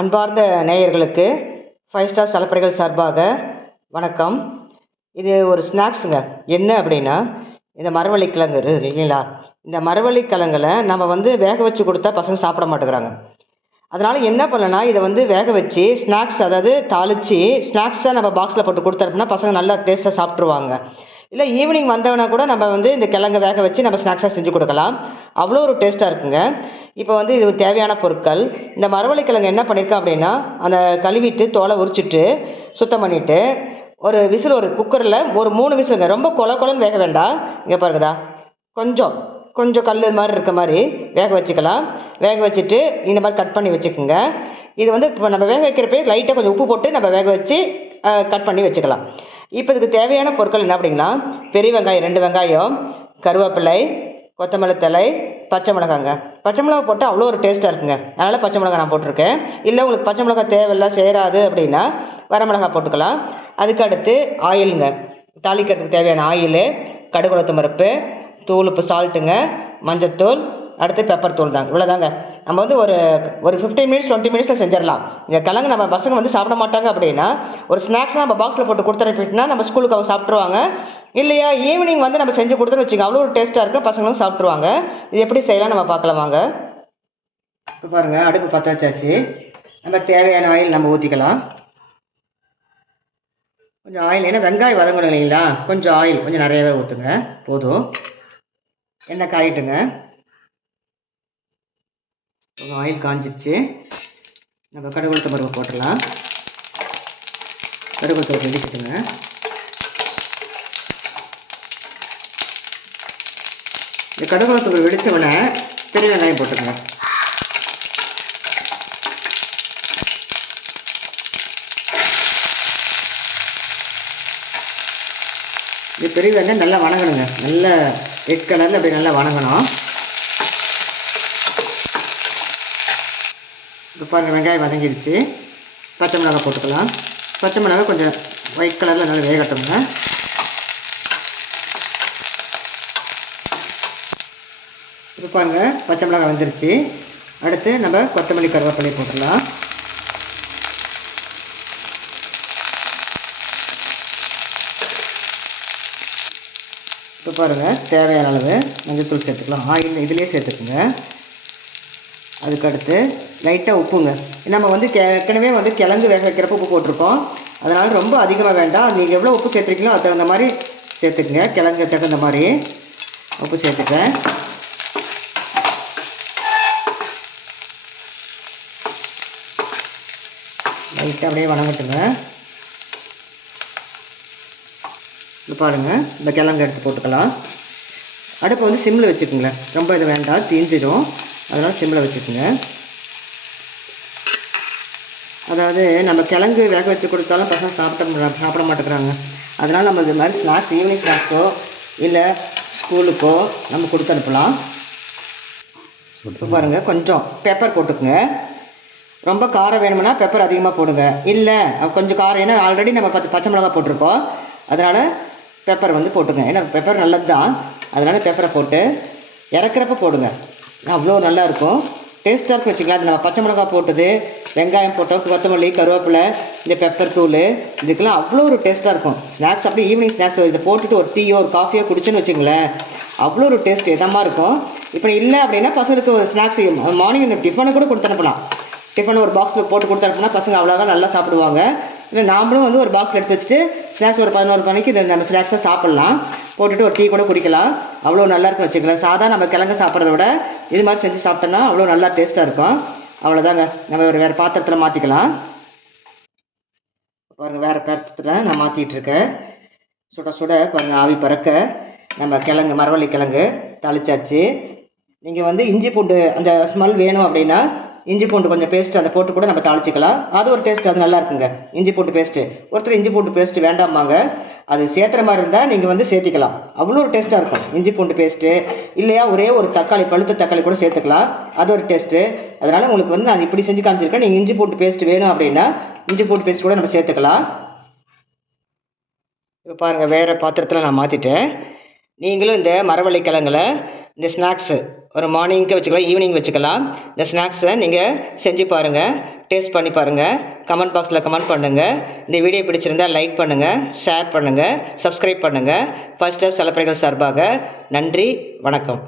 அன்பார்ந்த நேயர்களுக்கு five star சலப்பறைகள் சார்பாக வணக்கம். இது ஒரு ஸ்நாக்ஸுங்க. என்ன அப்படின்னா இந்த மரவள்ளிக்கிழங்கு இல்லைங்களா? இந்த மரவள்ளிக்கிழங்குல நம்ம வந்து வேக வச்சு கொடுத்தா பசங்க சாப்பிட மாட்டேங்கிறாங்க. அதனால் என்ன பண்ணலன்னா இதை வந்து வேக வச்சு ஸ்நாக்ஸ் அதாவது தாளித்து ஸ்நாக்ஸாக நம்ம பாக்ஸில் போட்டு கொடுத்தோம்னா பசங்க நல்லா டேஸ்ட்டாக சாப்பிட்ருவாங்க இல்லை ஈவினிங் வந்தவனா கூட நம்ம வந்து இந்த கிழங்கு வேக வச்சு நம்ம ஸ்நாக்ஸாக செஞ்சு கொடுக்கலாம். அவ்வளோ ஒரு டேஸ்ட்டாக இருக்குங்க. இப்போ வந்து இது தேவையான பொருட்கள். இந்த மரவள்ளிக்கிழங்கு என்ன பண்ணியிருக்கேன் அப்படின்னா அந்த கழுவிட்டு தோலை உரிச்சிட்டு சுத்தம் பண்ணிவிட்டு ஒரு விசில் ஒரு குக்கரில் ஒரு மூணு விசிலுங்க ரொம்ப கொல கொலன்னு வேக வேண்டாம். இங்கே பாருங்கதா கொஞ்சம் கொஞ்சம் கல் மாதிரி இருக்க மாதிரி வேக வச்சுக்கலாம். வேக வச்சுட்டு இந்த மாதிரி கட் பண்ணி வச்சுக்கோங்க. இது வந்து இப்போ நம்ம வேக வைக்கிறப்பே லைட்டாக கொஞ்சம் உப்பு போட்டு நம்ம வேக வச்சு கட் பண்ணி வச்சுக்கலாம். இப்போ இதுக்கு தேவையான பொருட்கள் என்ன அப்படிங்கன்னா பெரிய வெங்காயம் ரெண்டு வெங்காயம் கருவேப்பிலை கொத்தமல்லி தழை பச்சை மிளகாங்க. பச்சை மிளகா போட்டால் அவ்வளோ ஒரு டேஸ்ட்டாக இருக்குங்க. அதனால் பச்சை மிளகா நான் போட்டிருக்கேன். இல்லை உங்களுக்கு பச்சை மிளகா தேவையில்ல சேராது அப்படின்னா வரமிளகா போட்டுக்கலாம். அதுக்கு அடுத்து ஆயிலுங்க. தாளிக்கிறதுக்கு தேவையான ஆயில் கடுகுளத்து உளுத்தம் பருப்பு சால்ட்டுங்க மஞ்சத்தூள் அடுத்து பெப்பர் தூள் தாங்க. இவ்வளோதாங்க நம்ம வந்து ஒரு ஒரு ஃபிஃப்டீன் மினிட்ஸ் டுவெண்ட்டி மினிட்ஸில் செஞ்சிடலாம். இந்த கிழங்கு நம்ம பசங்க வந்து சாப்பிட மாட்டாங்க அப்படின்னா ஒரு ஸ்நாக்ஸ் நம்ம பாக்ஸில் போட்டு கொடுத்துருப்பிட்டுனா நம்ம ஸ்கூலுக்கு அவங்க சாப்பிட்ருவாங்க இல்லையா ஈவினிங் வந்து நம்ம செஞ்சு கொடுத்துன்னு வச்சுக்கோங்க அவ்வளோ ஒரு டேஸ்ட்டாக இருக்கும் பசங்களும் சாப்பிட்ருவாங்க இது எப்படி செய்யலாம் நம்ம பார்க்கலாம் வாங்க. இப்போ பாருங்கள் அடுப்பு பற்ற வச்சாச்சு நம்ம தேவையான ஆயில் நம்ம ஊற்றிக்கலாம் கொஞ்சம் ஆயில் ஏன்னா வெங்காயம் வதங்கணும் இல்லைங்களா? கொஞ்சம் ஆயில் கொஞ்சம் நிறையவே ஊற்றுங்க போதும். எண்ணெய் காயிட்டுங்க. ஆயில் காஞ்சிருச்சு. நம்ம கடுகுளுத்த பருவை போட்டுடலாம். கடுகுளுத்த பருப்பு வெடிச்சுட்டுங்க. இந்த கடுகுளுத்த பருப்பு வெடிச்ச உடனே பெரிய வெங்காயம் போட்டுக்கங்க இது பெரிய வெங்காயம் நல்லா வணங்கணுங்க. நல்ல ரெட் கலரில் அப்படி நல்லா வணங்கணும். இப்போ வெங்காயம் வதங்கிடுச்சு. பச்சை மிளகாய் போட்டுக்கலாம். பச்சை மிளகாய் கொஞ்சம் ஒயிட் கலரில் நல்லா வேகட்டோங்க. இப்போ பாருங்கள் பச்சை மிளகாய் வந்துருச்சு. அடுத்து நம்ம கொத்தமல்லி கருவேப்பிலையை போட்டுடலாம். இப்போ பாருங்கள் தேவையான அளவு மஞ்சள் தூள் சேர்த்துக்கலாம். ஆயில் இதிலே சேர்த்துக்குங்க. அதுக்கடுத்து லைட்டாக உப்புங்க. நம்ம வந்து ஏற்கனவே வந்து கிழங்கு வேக வைக்கிறப்ப உப்பு போட்டிருக்கோம். அதனால் ரொம்ப அதிகமாக வேண்டாம். நீங்கள் எவ்வளோ உப்பு சேர்த்துருக்கீங்களோ அது தகுந்த மாதிரி சேர்த்துக்குங்க. கிழங்கு தகுந்த மாதிரி உப்பு சேர்த்துட்டேன் லைட்டாக அப்படியே வணங்கட்டுங்க. இது பாருங்கள் இந்த கிழங்கு எடுத்து போட்டுக்கலாம். அடுப்பை வந்து சிம்மில் வச்சுக்கோங்களேன். ரொம்ப இது வேண்டாம். தீஞ்சிடும் அதனால் சிம்மில் வச்சுக்கோங்க. அதாவது நம்ம கிழங்கு வேக வச்சு கொடுத்தாலும் பசங்க சாப்பிட சாப்பிட மாட்டேங்கிறாங்க. அதனால் நம்ம இது மாதிரி ஸ்நாக்ஸ் ஈவினிங் ஸ்நாக்ஸோ இல்லை ஸ்கூலுக்கோ நம்ம கொடுத்து அனுப்பலாம். இப்போ பாருங்கள் கொஞ்சம் பெப்பர் போட்டுக்குங்க. ரொம்ப காரம் வேணும்னா பெப்பர் அதிகமாக போடுங்க. இல்லை கொஞ்சம் காரம் ஏன்னா ஆல்ரெடி நம்ம பத்து பச்சை மிளகா போட்டிருக்கோம். அதனால் பெப்பர் வந்து போட்டுங்க ஏன்னா பெப்பர் நல்லது தான் அதனால் பெப்பரை போட்டு இறக்குறப்ப போடுங்க. அவ்வளோ நல்லாயிருக்கும். டேஸ்ட்டாக இருக்கும் வச்சுக்கலாம் அது நம்ம பச்சை மிளகா போட்டது வெங்காயம் போட்டோம் கொத்தமல்லி கருவேப்பிலை இந்த பெப்பர் தூள் இதுக்கெல்லாம் அவ்வளோ ஒரு டேஸ்ட்டாக இருக்கும். ஸ்நாக்ஸ் அப்படியே ஈவினிங் ஸ்நாக்ஸ் இதை போட்டுட்டு ஒரு டீயோ ஒரு காஃபியோ குடிச்சோன்னு வச்சுங்களேன் அவ்வளோ ஒரு டேஸ்ட் இதமாக இருக்கும். இப்போ இல்லை அப்படின்னா பசங்களுக்கு ஒரு ஸ்நாக்ஸ் மார்னிங் டிஃபனு கூட கொடுத்து அனுப்பலாம். டிஃபன் ஒரு பாக்ஸில் போட்டு கொடுத்து அனுப்புனா பசங்க அவ்வளோதான் நல்லா சாப்பிடுவாங்க. இல்லை நாமளும் வந்து ஒரு பாக்ஸ் எடுத்து வச்சுட்டு ஸ்நாக்ஸ் ஒரு பதினோரு மணிக்கு இந்த நம்ம ஸ்நாக்ஸாக சாப்பிட்லாம். போட்டுட்டு ஒரு டீ கூட குடிக்கலாம். அவ்வளோ நல்லாயிருக்கும் வச்சுக்கலாம் சாதா நம்ம கிழங்கு சாப்பிட்றத விட இது மாதிரி செஞ்சு சாப்பிட்டோன்னா அவ்வளோ நல்லா டேஸ்ட்டாக இருக்கும். அவ்வளோதாங்க நம்ம ஒரு வேறு பாத்திரத்தில் மாற்றிக்கலாம் பாருங்கள் வேறு பாத்திரத்தில் நான் மாற்றிட்டு இருக்கேன். சுட சுட பாருங்கள் ஆவி பறக்க நம்ம கிழங்கு மரவள்ளி கிழங்கு தாளிச்சாச்சு. நீங்கள் வந்து இஞ்சி பூண்டு அந்த ஸ்மெல் வேணும் அப்படின்னா இஞ்சி பூண்டு கொஞ்சம் பேஸ்ட் அதை போட்டு கூட நம்ம தாளிச்சிக்கலாம். அது ஒரு டேஸ்ட் அது நல்லா இருக்குங்க. இஞ்சி பூண்டு பேஸ்ட்டு ஒருத்தர் இஞ்சி பூண்டு பேஸ்ட்டு வேண்டாமாங்க அது சேர்த்துற மாதிரி இருந்தால் நீங்கள் வந்து சேர்த்திக்கலாம் அவ்வளோ ஒரு டேஸ்ட்டாக இருக்கும். இஞ்சி பூண்டு பேஸ்ட்டு இல்லையா ஒரே ஒரு தக்காளி பழுத்த தக்காளி கூட சேர்த்துக்கலாம் அது ஒரு டேஸ்ட்டு அதனால் உங்களுக்கு வந்து நான் இப்படி செஞ்சு காமிச்சிருக்கேன். நீங்கள் இஞ்சி பூண்டு பேஸ்ட் வேணும் அப்படின்னா இஞ்சி பூண்டு பேஸ்ட் கூட நம்ம சேர்த்துக்கலாம் இப்போ பாருங்கள் வேறு பாத்திரத்தில் நான் மாற்றிட்டேன் நீங்களும் இந்த மரவள்ளி கிழங்குல இந்த ஸ்நாக்ஸு ஒரு மார்னிங்க்கு வச்சுக்கலாம் ஈவினிங் வச்சுக்கலாம். இந்த ஸ்நாக்ஸை நீங்கள் செஞ்சு பாருங்கள் டேஸ்ட் பண்ணி பாருங்கள் கமெண்ட் பாக்ஸில் கமெண்ட் பண்ணுங்கள் இந்த வீடியோ பிடிச்சிருந்தா லைக் பண்ணுங்கள் ஷேர் பண்ணுங்கள் சப்ஸ்கிரைப் பண்ணுங்கள் ஃபஸ்ட்டாக செலப்பிரைகள் சார்பாக நன்றி வணக்கம்.